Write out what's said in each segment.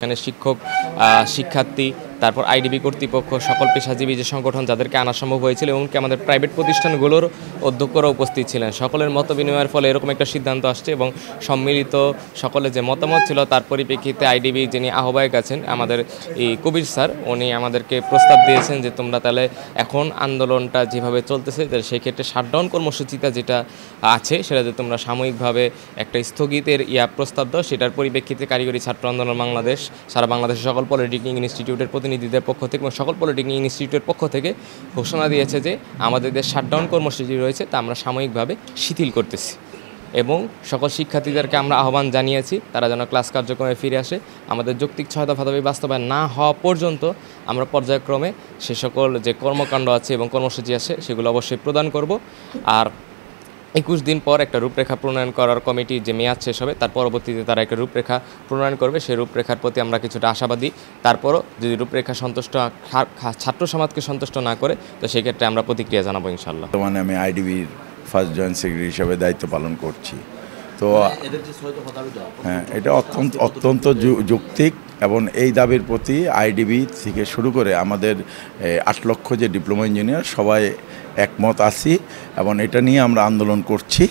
এখানে শিক্ষক, শিক্ষার্থী, তারপর আইডিবি কর্তৃপক্ষ, সকল পেশাজীবী যে সংগঠন যাদেরকে আনা সম্ভব হয়েছিল, এমনকি আমাদের প্রাইভেট প্রতিষ্ঠানগুলোর অধ্যক্ষরা উপস্থিত ছিলেন। সকলের মত বিনিময়ের ফলে এরকম একটা সিদ্ধান্ত আসছে এবং সম্মিলিত সকলের যে মতামত ছিল তার পরিপ্রেক্ষিতে আইডিবি যিনি আহ্বায়ক আছেন আমাদের এই কবির স্যার, উনি আমাদেরকে প্রস্তাব দিয়েছেন যে তোমরা তাহলে এখন আন্দোলনটা যেভাবে চলতেছে সেই ক্ষেত্রে শাটডাউন কর্মসূচিটা যেটা আছে সেটাতে তোমরা সাময়িকভাবে একটা স্থগিতের প্রস্তাব দাও। সেটার পরিপ্রেক্ষিতে কারিগরি ছাত্র আন্দোলন বাংলাদেশ সারা বাংলাদেশের সকল পলিটেকনিক ইনস্টিটিউটের প্রতিনিধিদের পক্ষ থেকে এবং সকল পলিটেকনিক ইনস্টিটিউটের পক্ষ থেকে ঘোষণা দিয়েছে যে আমাদের যে শাটডাউন কর্মসূচি রয়েছে তা আমরা সাময়িকভাবে শিথিল করতেছি এবং সকল শিক্ষার্থীদেরকে আমরা আহ্বান জানিয়েছি তারা যেন ক্লাস কার্যক্রমে ফিরে আসে। আমাদের যৌক্তিক 6 দফা দাবি বাস্তবায়ন না হওয়া পর্যন্ত আমরা পর্যায়ক্রমে সে সকল যে কর্মকাণ্ড আছে এবং কর্মসূচি আছে সেগুলো অবশ্যই প্রদান করব। আর 21 দিন পর একটা রূপরেখা প্রণয়ন করার কমিটির যে মেয়াদ শেষ হবে তার পরবর্তীতে তারা একটা রূপরেখা প্রণয়ন করবে। সেই রূপরেখার প্রতি আমরা কিছুটা আশাবাদী। তারপরও যদি রূপরেখা ছাত্র সমাজকে সন্তুষ্ট না করে তো সেক্ষেত্রে আমরা প্রতিক্রিয়া জানাবো ইনশাল্লাহ। বর্তমানে আমি আইডিবির ফার্স্ট জয়েন্ট সেক্রেটারি হিসেবে দায়িত্ব পালন করছি। তো হ্যাঁ, এটা অত্যন্ত যৌক্তিক এবং এই দাবির প্রতি আইডিবি থেকে শুরু করে আমাদের 8 লক্ষ যে ডিপ্লোমা ইঞ্জিনিয়ার সবাই একমত আছি এবং এটা নিয়ে আমরা আন্দোলন করছি।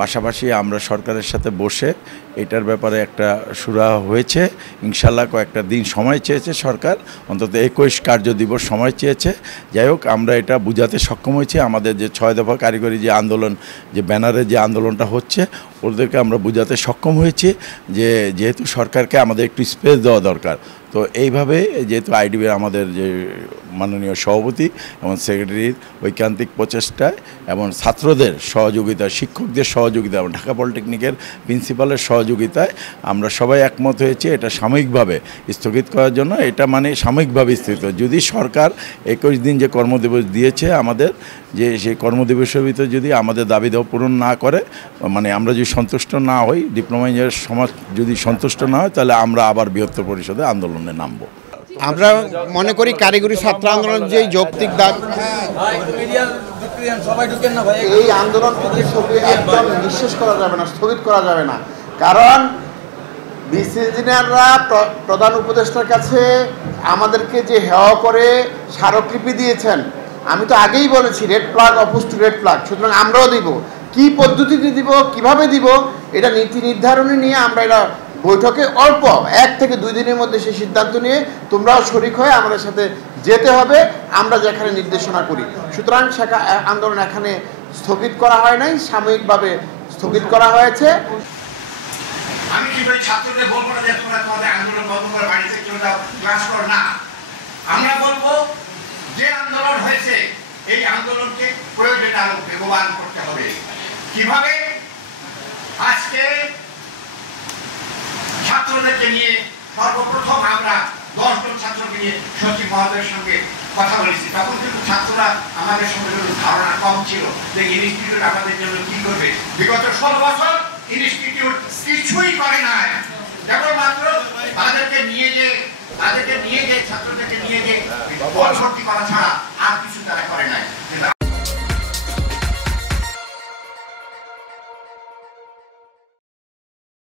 পাশাপাশি আমরা সরকারের সাথে বসে এটার ব্যাপারে একটা সুরা হয়েছে। ইনশাল্লাহ কয়েকটা দিন সময় চেয়েছে সরকার, অন্তত 21 কার্য দিবস সময় চেয়েছে। যাই হোক, আমরা এটা বুঝাতে সক্ষম হয়েছি। আমাদের যে 6 দফা কারিগরি যে আন্দোলন, যে ব্যানারে যে আন্দোলনটা হচ্ছে, ওদেরকে আমরা বুঝাতে সক্ষম হয়েছি যে যেহেতু সরকারকে আমাদের একটু স্পেস দেওয়া দরকার। তো এইভাবে যেহেতু আইডিবির আমাদের যে মাননীয় সভাপতি এবং সেক্রেটারির ঐকান্তিক প্রচেষ্টায় এবং ছাত্রদের সহযোগিতা, শিক্ষকদের সহযোগিতা এবং ঢাকা পলিটেকনিকের প্রিন্সিপালের সহযোগিতায় আমরা সবাই একমত হয়েছে এটা সাময়িকভাবে স্থগিত করার জন্য। এটা মানে সাময়িকভাবে স্থগিত। যদি সরকার 21 দিন যে কর্মদিবস দিয়েছে আমাদের, যে সেই কর্মদিবসের ভিতরে যদি আমাদের দাবি দেওয়া পূরণ না করে, মানে আমরা যদি সন্তুষ্ট না হই, ডিপ্লোমা ইঞ্জিনিয়ার সমাজ যদি সন্তুষ্ট না হয়, তাহলে আমরা আবার বৃহত্তর পরিষদে আন্দোলনে নামব। আমরা মনে করি কারিগরি ছাত্র আন্দোলন যে যৌক্তিক দাবি, এই আন্দোলনকে একদম নিঃশেষ করা যাবে না, স্থগিত করা যাবে না। কারণ বিসি ইঞ্জিনিয়াররা প্রধান উপদেষ্টার কাছে আমাদেরকে যে হেয় করে স্মারকলিপি দিয়েছেন, আমি তো আগেই বলেছি red flag oppose to red flag. সুতরাং আমরাও দিব, কি পদ্ধতিতে দিব, কিভাবে দিব, এটা নীতি নির্ধারণী নিয়ে আমরা এটা বৈঠকে অল্প 1 থেকে 2 দিনের মধ্যে সেই সিদ্ধান্ত নিয়ে তোমরাও শরিক হয়ে আমাদের সাথে যেতে হবে, আমরা যেখানে নির্দেশনা করি। সুতরাং আন্দোলন এখানে স্থগিত করা হয় নাই, সাময়িকভাবে স্থগিত করা হয়েছে। আমি কিন্তু ওই ছাত্রদের বলবো না যে তোমরা তোমাদের আন্দোলন বন্ধ করে বাড়িতে চলে যাও, ক্লাস করো না। আমরা বলবো যে আন্দোলন হয়েছে এই আন্দোলনকে প্রয়োজনে আরো বেগবান করতে হবে। কিভাবে? আজকে ছাত্রদেরকে নিয়ে সর্বপ্রথম আমরা 10 জন ছাত্রকে নিয়ে সচিব মহোদয়ের সঙ্গে কথা বলেছি। তখন কিন্তু ছাত্ররা আমাদের সঙ্গে ধারণা কম ছিল যে ইনস্টিটিউট আমাদের জন্য কি করবে। বিগত 16 বছর ইনস্টিটিউট কিছুই করে নাই, কেবলমাত্র তাদেরকে নিয়ে যে ছাত্রদেরকে নিয়ে যে ভর্তি করা ছাড়া আর কিছু তারা করে নাই।